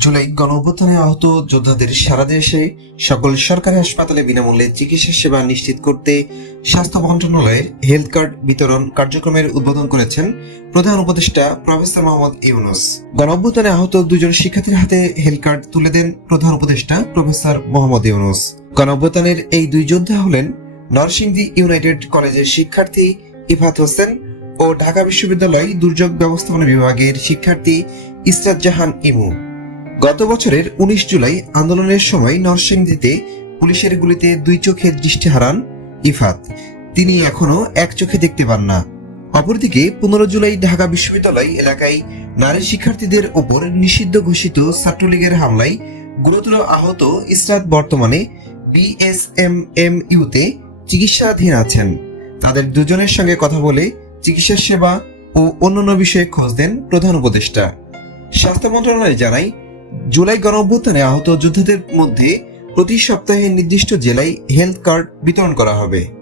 জুলাই গণ গণঅভ্যুত্থানে আহত যোদ্ধাদের সারা দেশে সকল সরকারি হাসপাতালে বিনামূল্যে চিকিৎসা সেবা নিশ্চিত করতে স্বাস্থ্য মন্ত্রণালয়ের হেলথ কার্ড বিতরণ কার্যক্রমের উদ্বোধন করেছেন প্রধান উপদেষ্টা প্রফেসর মোহাম্মদ ইউনুস। গণঅভ্যুত্থানে আহত দুজন শিক্ষার্থীর হাতে হেলথ কার্ড তুলে দেন প্রধান উপদেষ্টা প্রফেসর মোহাম্মদ ইউনুস। গণ গণঅভ্যুত্থানের এই দুই যোদ্ধা হলেন নরসিংদী ইউনাইটেড কলেজের শিক্ষার্থী ইফাত হোসেন ও ঢাকা বিশ্ববিদ্যালয় দুর্যোগ ব্যবস্থাপনা বিভাগের শিক্ষার্থী ইসরাত জাহান ইমু। গত বছরের উনিশ জুলাই আন্দোলনের সময় নরসিংদীতে পুলিশের গুলিতে দুই চোখে দৃষ্টি হারান ইফাত। তিনি এখনও এক চোখে দেখতে পান না। অপরদিকে পনেরো জুলাই ঢাকা বিশ্ববিদ্যালয় এলাকায় নারী শিক্ষার্থীদের ওপর নিষিদ্ধ ঘোষিত ছাত্রলীগের হামলায় গুরুতর আহত ইসরাত বর্তমানে বিএসএমএম ইউতে চিকিৎসাধীন আছেন। তাদের দুজনের সঙ্গে কথা বলে চিকিৎসা সেবা ও অন্যান্য বিষয়ে খোঁজ দেন প্রধান উপদেষ্টা। স্বাস্থ্য মন্ত্রণালয় জানায় জুলাই গণঅভ্যুত্থানে আহত যোদ্ধাদের মধ্যে প্রতি সপ্তাহে নির্দিষ্ট জেলায় হেলথ কার্ড বিতরণ করা হবে।